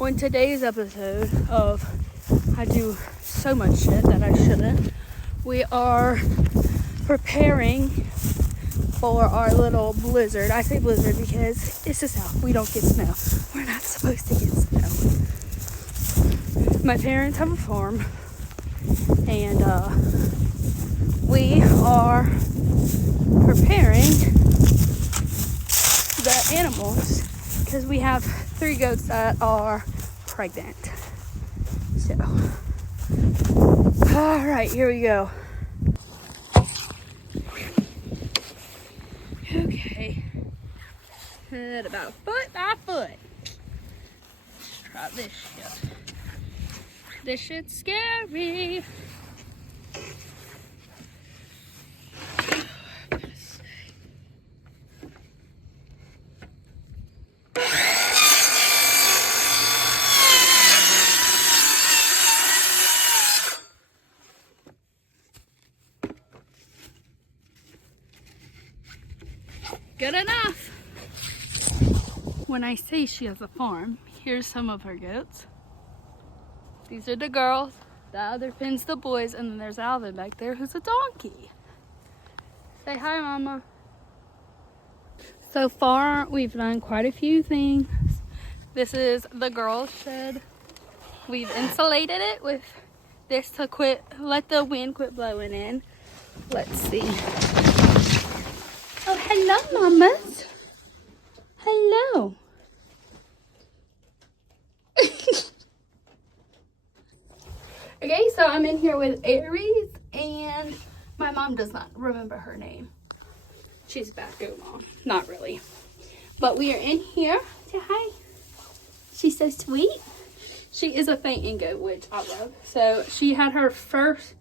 On today's episode of I do so much shit that I shouldn't, we are preparing for our little blizzard. I say blizzard because it's the South. We don't get snow. We're not supposed to get snow. My parents have a farm, and we are preparing the animals because we have 3 goats that are pregnant. So, all right, here we go. Okay, at about foot by foot. Let's try this shit. This shit's scary. Good enough. When I say she has a farm, here's some of her goats. These are the girls, the other pin's the boys, and then there's Alvin back there who's a donkey. Say hi, Mama. So far, we've done quite a few things. This is the girls' shed. We've insulated it with this to let the wind quit blowing in. Let's see. Oh, hello, mamas. Hello. Okay, so I'm in here with Aries, and my mom does not remember her name. She's a bad goat mom. Not really. But we are in here. Say hi. She's so sweet. She is a fainting goat, which I love. So she had her first,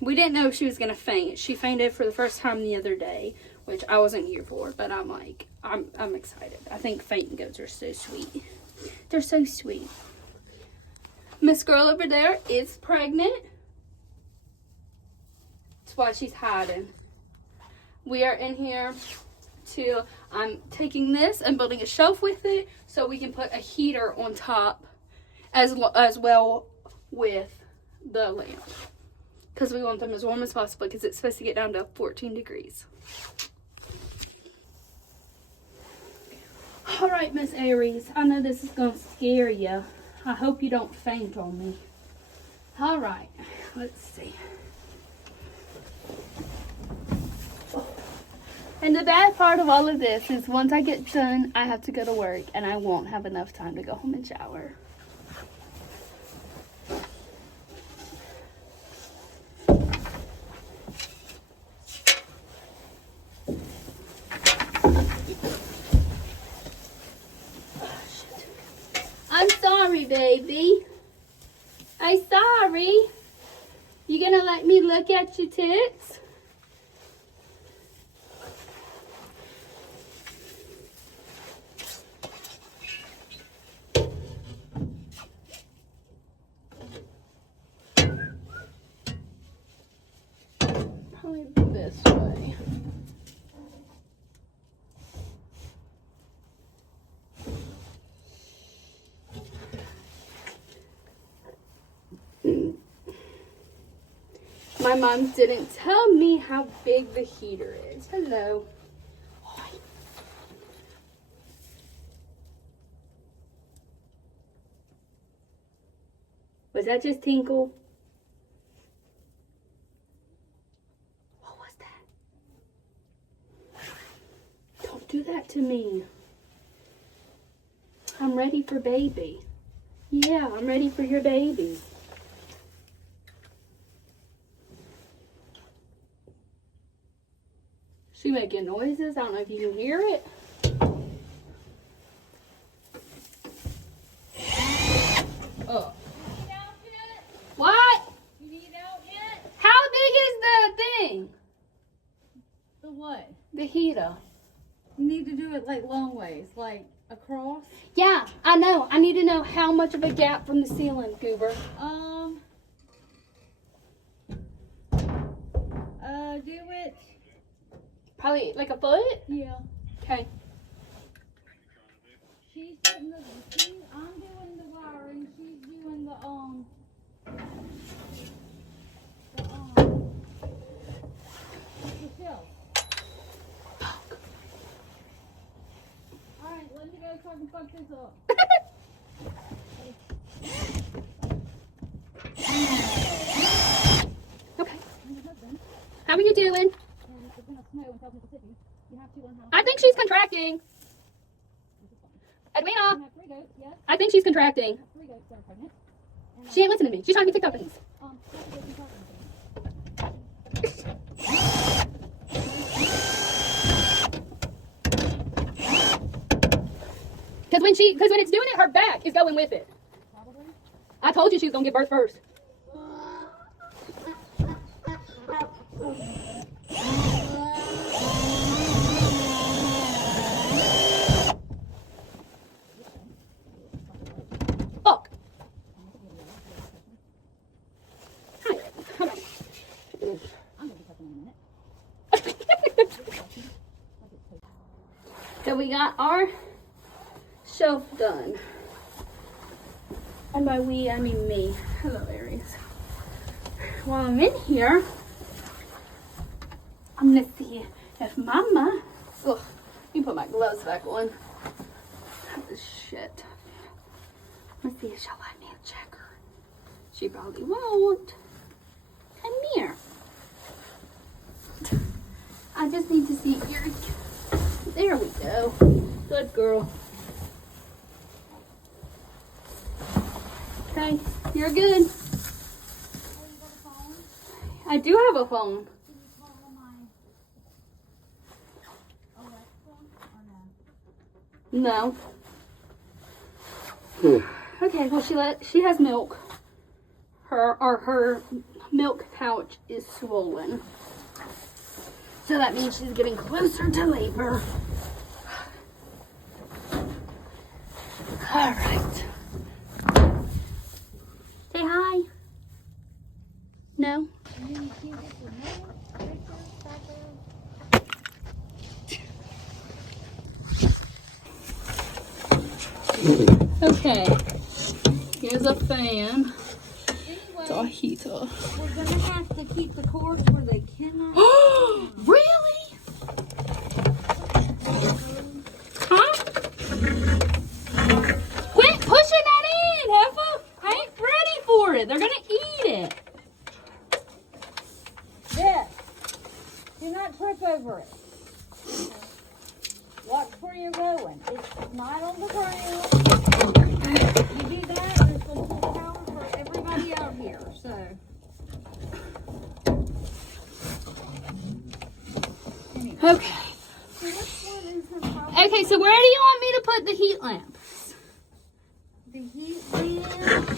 we didn't know she was going to faint. She fainted for the first time the other day, which I wasn't here for, but I'm excited. I think fainting goats are so sweet. They're so sweet. Miss Girl over there is pregnant. That's why she's hiding. We are in here I'm taking this and building a shelf with it so we can put a heater on top as well with the lamp. Because we want them as warm as possible because it's supposed to get down to 14 degrees. All right, Miss Aries, I know this is going to scare you. I hope you don't faint on me. All right, let's see. And the bad part of all of this is once I get done, I have to go to work and I won't have enough time to go home and shower. I'm sorry, baby. I'm sorry. You gonna let me look at your tits? Probably this way. My mom didn't tell me how big the heater is. Hello. Was that just tinkle? What was that? Don't do that to me. I'm ready for baby. Yeah, I'm ready for your baby. She making noises. I don't know if you can hear it. Oh. What? You need out yet? How big is the thing? The what? The heater. You need to do it like long ways, like across. Yeah, I know. I need to know how much of a gap from the ceiling, Goober. Do it. Probably like a foot? Yeah. Okay. She's putting I'm doing the wire I can fuck this up. Okay. How are you doing? It's gonna snow in South Mississippi. You have to learn how. I think she's contracting. You Edwina, have 3 goats, yes. I think she's contracting. You have 3 goats that are pregnant. And, She ain't listening to me. She's trying to be TikTok things. you have to go to Because when it's doing it, her back is going with it. Probably. I told you she was gonna give birth first. Fuck. Hi. Come on. I'm gonna be touching in a minute. So we got our shelf done. And by we, I mean me. Hello, Aries. While I'm in here, I'm gonna see if Mama. Ugh, let me put my gloves back on. Shit. Let's see if she'll let me check her. She probably won't. Come here. I just need to see your. There we go. Good girl. Okay, you're good. I do have a phone. No. Okay, well she has milk. Her milk pouch is swollen. So that means she's getting closer to labor. All right. Say hi. No? Okay. Here's a fan. It's a heater. We're gonna have to keep the cords where they cannot. Really? Huh? Quit pushing that in, Heffa. I ain't ready for it. They're gonna eat it. Yeah. Do not trip over it. Watch where you're going. It's not on the ground. You do that, and it's going to pull power for everybody out here. So. Anyway. Okay. So which one is the problem? Okay, so where do you want me to put the heat lamp? The heat lamp.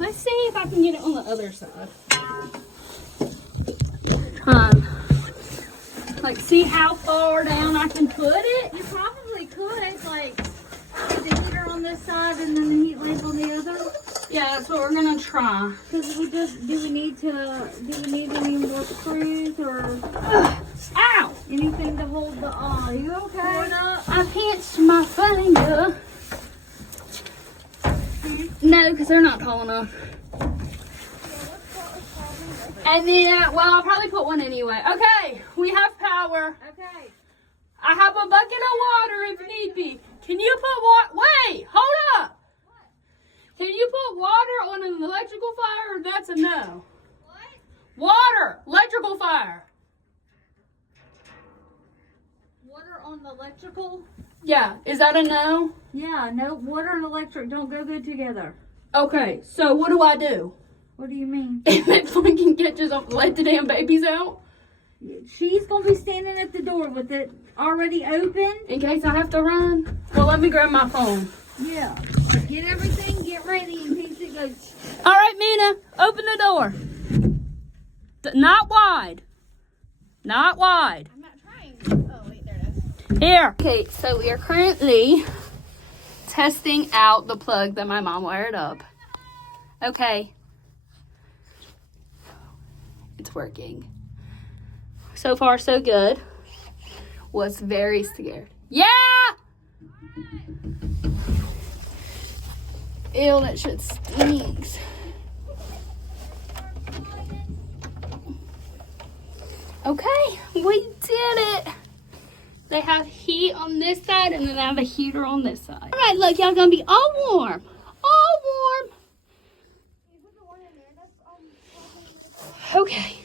Let's see if I can get it on the other side. Like, see how far down I can put it? You probably could, like, put the heater on this side and then the heat lamp on the other. Yeah, that's what we're gonna try. Because do we need any more screws or Ow! anything to hold the, are you okay? I pinched my finger. No, because they're not tall enough. And then, well, I'll probably put one anyway. Okay, we have power. Okay. I have a bucket of water if need be. Can you put wait, hold up. Can you put water on an electrical fire or that's a no? What? Water, electrical fire. Water on the electrical? Yeah, is that a no? Yeah, no, water and electric don't go good together. Okay, so what do I do? What do you mean? If it fucking catches up, let the damn babies out? She's going to be standing at the door with it already open. In case I have to run? Well, let me grab my phone. Yeah. Get everything, get ready in case it goes. All right, Mina, open the door. Not wide. Not wide. I'm not trying. Oh, wait, there it is. Here. Okay, so we are currently testing out the plug that my mom wired up. Okay. It's working. So far, so good. Was very scared. Yeah! Ew, that shit stinks. Okay, we did it. They have heat on this side, and then they have a heater on this side. All right, look, y'all gonna be all warm. All warm. Okay.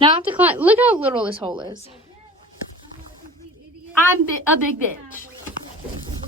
Now I have to climb. Look how little this hole is. I'm a big bitch.